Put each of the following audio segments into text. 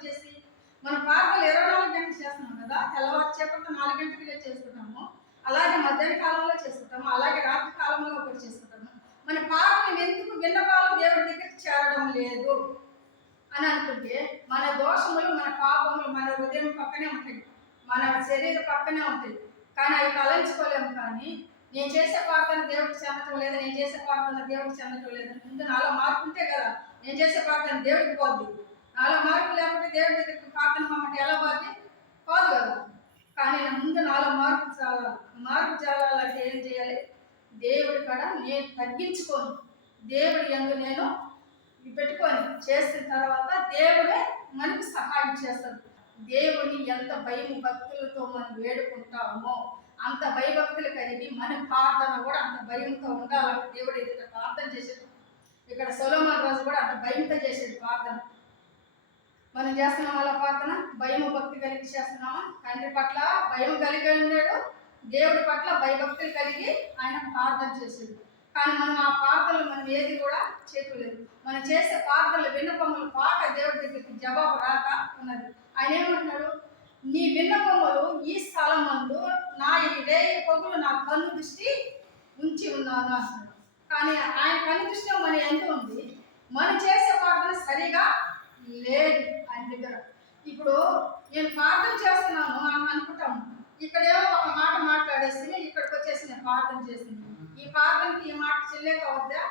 వచ్చేసి మన ప్రార్థనలు 24 గంటలు చేస్తున్నాం కదా. తెల్లవారు చేపట్టు 4 గంటలకి చేసుకుంటాము, అలాగే మధ్యాహ్న కాలంలో చేసుకుంటాము, అలాగే రాత్రి కాలంలో ఒకటి చేసుకుంటాము. మన ప్రార్థనలు ఎందుకు విన్నపాలు దేవుడి దగ్గరికి చేరడం లేదు అని అనుకుంటే, మన దోషములు, మన పాపములు మన హృదయం పక్కనే ఉంటాయి, మన శరీరం పక్కనే ఉంటాయి. కానీ అవి కలంచుకోలేము. కానీ నేను చేసే ప్రార్థన దేవుడికి చెందటం లేదు, నేను చేసే ప్రార్థన దేవుడికి చెందటం లేదు. ముందు నాలో మార్పు ఉంటే కదా నేను చేసే ప్రార్థన దేవుడికి పోద్ది. నాలో మార్పు లేకపోతే దేవుడి దగ్గరికి ప్రార్థన మమ్మల్ని ఎలా పోద్ది? పోదు కదా. కానీ ముందు నాలో మార్పు చాలాలి. మార్పు చాలాలంటే ఏం చేయాలి? దేవుడి కాడ నేను తగ్గించుకోను, దేవుడి యందు నేను పెట్టుకొని చేసిన తర్వాత దేవుడే మనకు సహాయం చేస్తాడు. దేవుని ఎంత భయం భక్తులతో మనం వేడుకుంటామో అంత భయభక్తులు కలిగి మన ప్రార్థన కూడా అంత భయంతో ఉండాలని దేవుడు ఎదుట ప్రార్థన చేసేది. ఇక్కడ సొలొమోను రాజు కూడా అంత భయంతో చేసేది ప్రార్థన. మనం చేస్తున్నాం వాళ్ళ ప్రార్థన భయము భక్తి కలిగి చేస్తున్నామా? తండ్రి పట్ల భయం కలిగి ఉన్నాడు, దేవుడి పట్ల భయభక్తులు కలిగి ఆయన ప్రార్థన చేసేది. కానీ మనం ఆ ప్రార్థనలు మనం ఏది కూడా చేయలేదు. మనం చేసే ప్రార్థనలు విన్నపములు పాక దేవుడి దగ్గరికి జవాబు రాక ఉన్నది. ఆయన ఏమంటున్నాడు? నీ విన్నపములు ఈ స్థలం మందు నా ఈ రేయి పొగులు నా కన్ను దృష్టి ఉంచి ఉన్నాను అంటున్నాడు. కానీ ఆయన కన్ను దృష్టిలో మన ఎంత ఉంది? మనం చేసే ప్రార్థన సరిగా లేదు ఆయన దగ్గర. ఇప్పుడు నేను ప్రార్థన చేస్తున్నాను అని అనుకుంటాము, ఇక్కడేమో ఒక మాట మాట్లాడేసి ఇక్కడికి వచ్చేసి నేను ప్రార్థన చేసింది. ఈ ప్రార్థనకి ఈ మాట చెల్లేక అవుద్దా?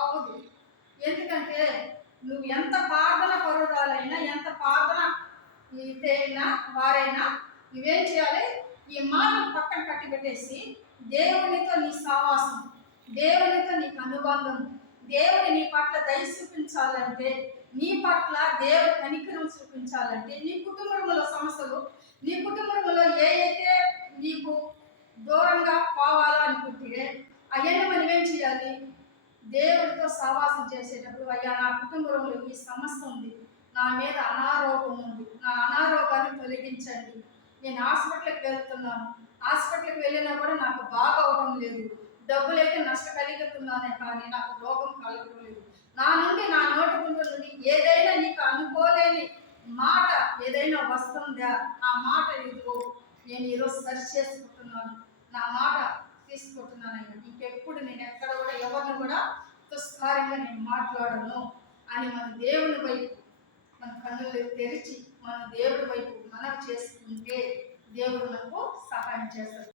అవుదు. ఎందుకంటే నువ్వు ఎంత ప్రార్థన పరురాలైనా, ఎంత ప్రార్థన అయినా వారైనా నువ్వేం చేయాలి? ఈ మాటను పక్కన కట్టి పెట్టేసి దేవునితో నీ సావాసం, దేవునితో నీకు అనుబంధం, దేవుడు నీ పట్ల దయ చూపించాలంటే, నీ పట్ల దేవుడు కనికరం చూపించాలంటే, నీ కుటుంబంలో సమస్యలు, నీ కుటుంబంలో ఏ అయితే నీకు దూరంగా పోవాలనుకుంటే అవన్నీ మనం ఏం చేయాలి? దేవుడితో సహవాసం చేసేటప్పుడు, అయ్యా నా కుటుంబంలో ఈ సమస్య ఉంది, నా మీద అనారోగ్యం ఉంది, నా అనారోగ్యాన్ని తొలగించండి, నేను హాస్పిటల్కి వెళ్తున్నాను, హాస్పిటల్కి వెళ్ళినా కూడా నాకు బాగా అవడం లేదు, డబ్బులైతే నష్ట కలుగుతున్నానే కానీ నాకు రోగం కలగడం లేదు, నా నుండి నా నోటి నుండి ఏదైనా నీకు అనుకోలేని మాట ఏదైనా వస్తుందా? ఆ మాట ఇదిగో నేను ఈరోజు సరి చేసుకుంటున్నాను, నా మాట తీసుకుంటున్నానయ్యా, ఇంకెప్పుడు నేను ఎక్కడ కూడా ఎవరిని కూడా తుస్కారంగా నేను మాట్లాడను అని మన దేవుని వైపు మన కన్నులు తెరిచి మన దేవుడి వైపు మనం చేసుకుంటే దేవుడు మనకు సహాయం చేస్తాడు.